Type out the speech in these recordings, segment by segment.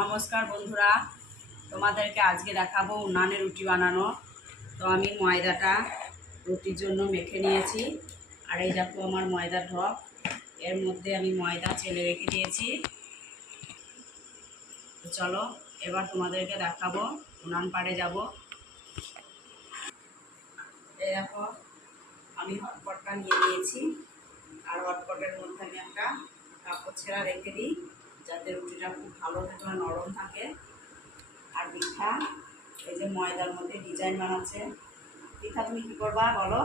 নমস্কার বন্ধুরা, তোমাদেরকে আজকে দেখাবো উনানে রুটি বানানো। তো আমি ময়দাটা রুটির জন্য মেখে নিয়েছি। আর এই দেখো আমার ময়দার ঢপ। এর মধ্যে আমি ময়দা চেলে রেখে দিয়েছি। চলো, এবার তোমাদেরকে দেখাবো, উনান পাড়ে যাব। এই দেখো, আমি হটপটটা নিয়ে নিয়েছি। আর হটপটের মধ্যে আমি একটা কাপড় ছেঁড়া রেখে দিই। যাতে রুটিটা খুব ভালো থাকে নরম থাকে। আর পিঠা, এই যে ময়দার মধ্যে ডিজাইন বানাচ্ছে। পিঠা তুমি কি করবা বলো?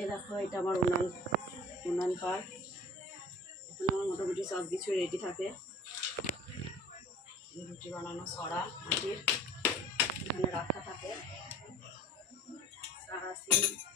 এই দেখো, এটা আমার উনান উনান পার। এখানে আমার মোটামুটি সব কিছু রেডি থাকে রুটি বানানো, সরা মাটির এখানে রাখা থাকে। সারাসি দই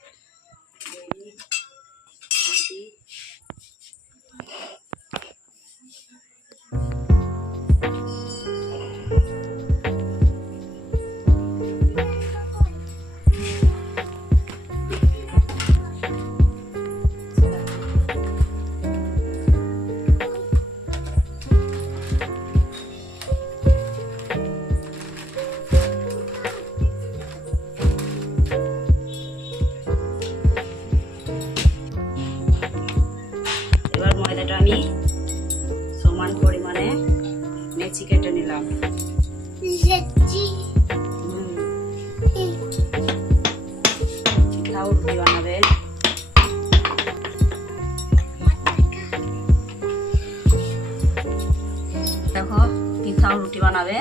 দেখো পিঠাও রুটি বানাবে।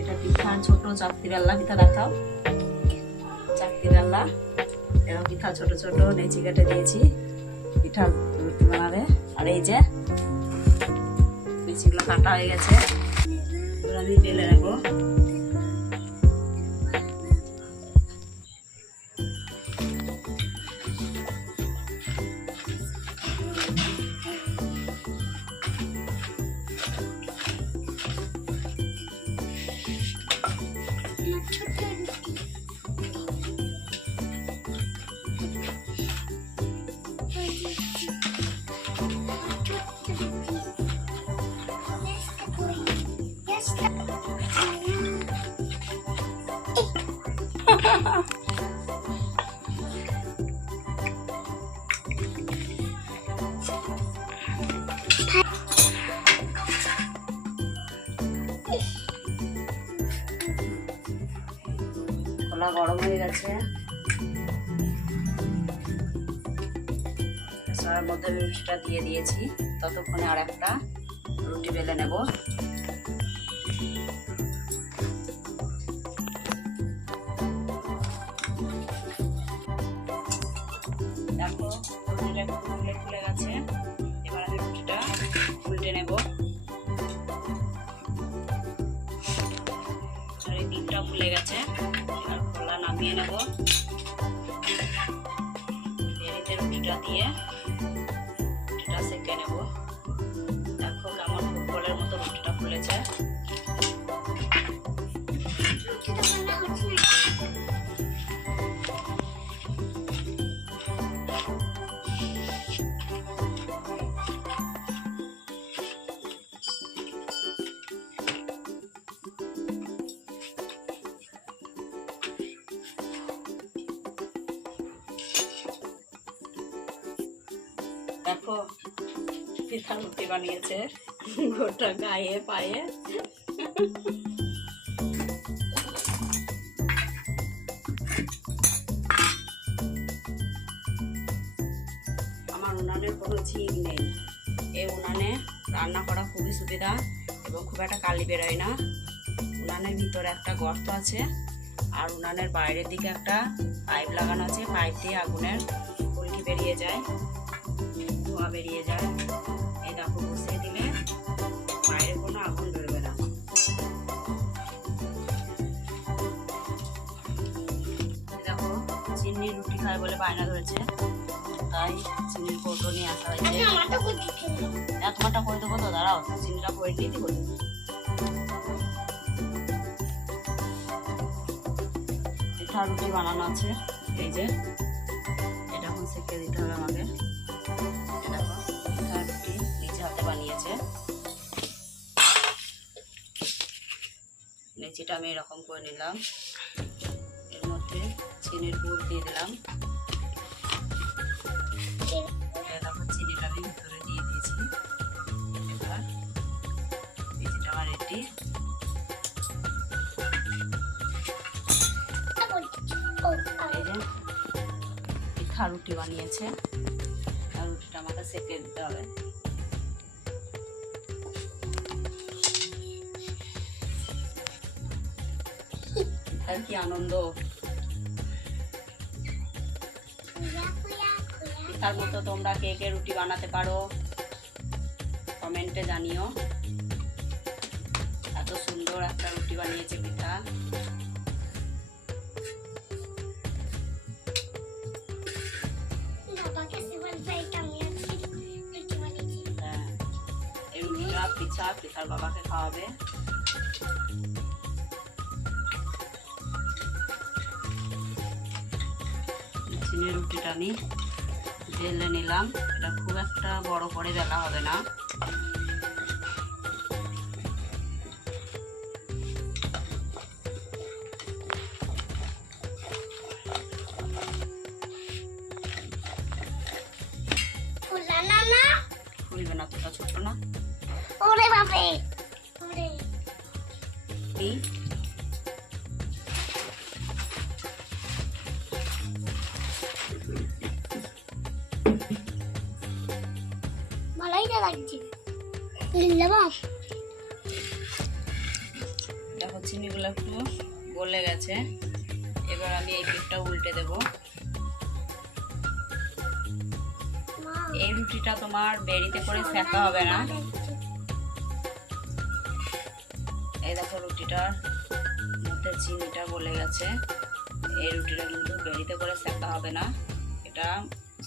এটা পিঠা ছোট চাকতি বেল্লা পিঠা দেখাও। চাকতি বেল্লা এবার পিঠা ছোট ছোট নেচি কেটে দিয়েছি। পিঠা রুটি বানাবে। আর এই যে নেচিগুলো কাটা হয়ে গেছে। আমি বেলে নেব খোলা গরম হয়ে গেছে। মধ্যে আমি রুটিটা দিয়ে দিয়েছি। ততক্ষণে আর একটা রুটি বেলে নেব। নেব রুটিটা দিয়ে পিঠা রুটি বানিয়েছে। গোটা গায়ে, পায়ে। আমার উনানের কোনো ঝিক নেই। এই উনানে রান্না করা খুবই সুবিধা এবং খুব একটা কালি বেরোয় না। উনানের ভিতরে একটা গর্ত আছে আর উনানের বাইরের দিকে একটা পাইপ লাগানো আছে। পাইপ দিয়ে আগুনের ফুলকি বেরিয়ে যায়। ধোঁয়া বেরিয়ে যায়। এই দেখো বসিয়ে দিলে বাইরে কোনো আগুন বেরোবে না। দেখো চিনি রুটি খায় বলে বায়না ধরেছে। তাই চিনির কৌটো নিয়ে আসা হয়েছে। আমারটা করতে তোমারটা করে দেবো তো? দাঁড়াও চিনিটা করে নিয়ে দিব? পিঠা রুটি বানানো আছে। এই যে এটা এখন সেকে দিতে হবে আমাকে। নেচিটা আমি এরকম করে নিলাম। এর মধ্যে চিনির গুড় দিয়ে দিলাম। দেখো চিনিটা আমি ভিতরে দিয়ে দিয়েছি। এবার নেচিটা আমার এই পিঠা রুটি বানিয়েছে। আর আমাকে সেকে দিতে হবে। আর কি আনন্দ। পিঠার মতো তোমরা কে কে রুটি বানাতে পারো, কমেন্টে জানিও। এত সুন্দর একটা রুটি বানিয়েছে পিঠা। হ্যাঁ পিঠা, পিঠার বাবাকে খাওয়াবে। রুটিটা আমি বেলে নিলাম। এটা খুব একটা বড় করে বেলা হবে না। তো লাগছে দেখো চিনিগুলো একটু গলে গেছে। এবার আমি এই পিঠটা উল্টে দেব। এই রুটিটা তোমার বেরিতে করে সেকা হবে না। এই দেখো রুটিটার মধ্যে চিনিটা গলে গেছে। এই রুটিটা কিন্তু বেরিতে করে সেকা হবে না। এটা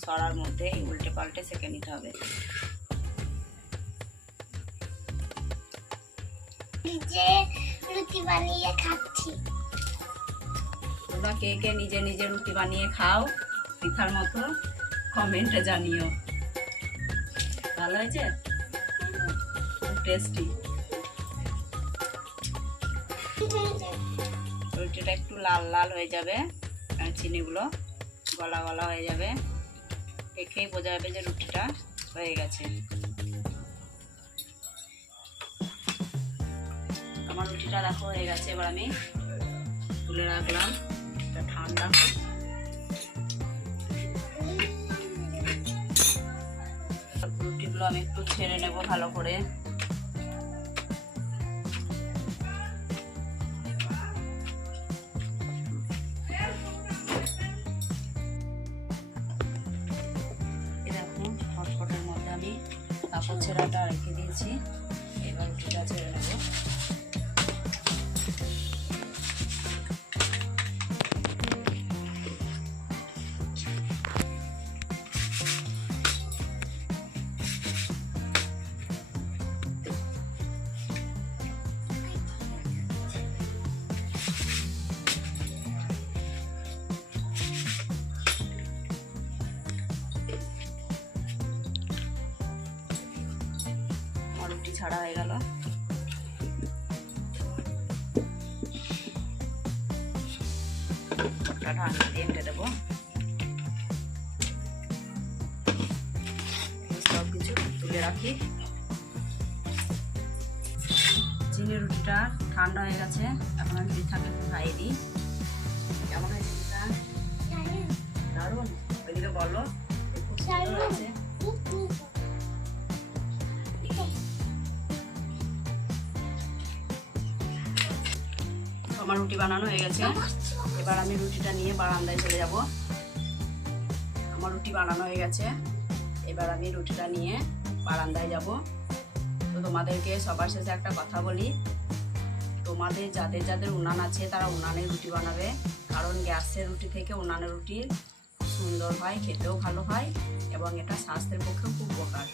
সরার মধ্যে উল্টে পাল্টে সেকে নিতে হবে। নিজে রুটি বানিয়ে খাচ্ছি। তোমরা কে কে নিজে নিজে রুটি বানিয়ে খাও, পিঠার মতো জানিও। ভালো হয়েছে? টেস্টি রুটিটা একটু লাল লাল হয়ে যাবে চিনিগুলো গলা গলা হয়ে যাবে। দেখেই বোঝা যাবে যে রুটিটা হয়ে গেছে। আমার রুটিটা দেখো, হয়ে গেছে। এবার আমি তুলে রাখলাম। ঠান্ডা রুটিগুলো আমি একটু ছেড়ে নেব ভালো করে। কাপড় ছেঁড়াটা রেখে দিয়েছি। এবার ছেড়ে ছাড়া হয়ে গেল। ঢাকা দিয়ে দেবো। সব কিছু তুলে রাখি। চিনি রুটিটা ঠান্ডা হয়ে গেছে এখন আমি পিঠাকে একটু খাইয়ে দিই। কেমন হয়েছে পিঠা দারুণ। ওইদিকে বলো খুব সুন্দর হয়েছে? আমার রুটি বানানো হয়ে গেছে। এবার আমি রুটিটা নিয়ে বারান্দায় চলে যাব। আমার রুটি বানানো হয়ে গেছে। এবার আমি রুটিটা নিয়ে বারান্দায় যাব। তো তোমাদেরকে সবার শেষে একটা কথা বলি। তোমাদের যাদের যাদের উনান আছে, তারা উনানে রুটি বানাবে। কারণ গ্যাসের রুটি থেকে উনানের রুটি সুন্দর হয়, খেতেও ভালো হয় এবং এটা স্বাস্থ্যের পক্ষেও খুব উপকার।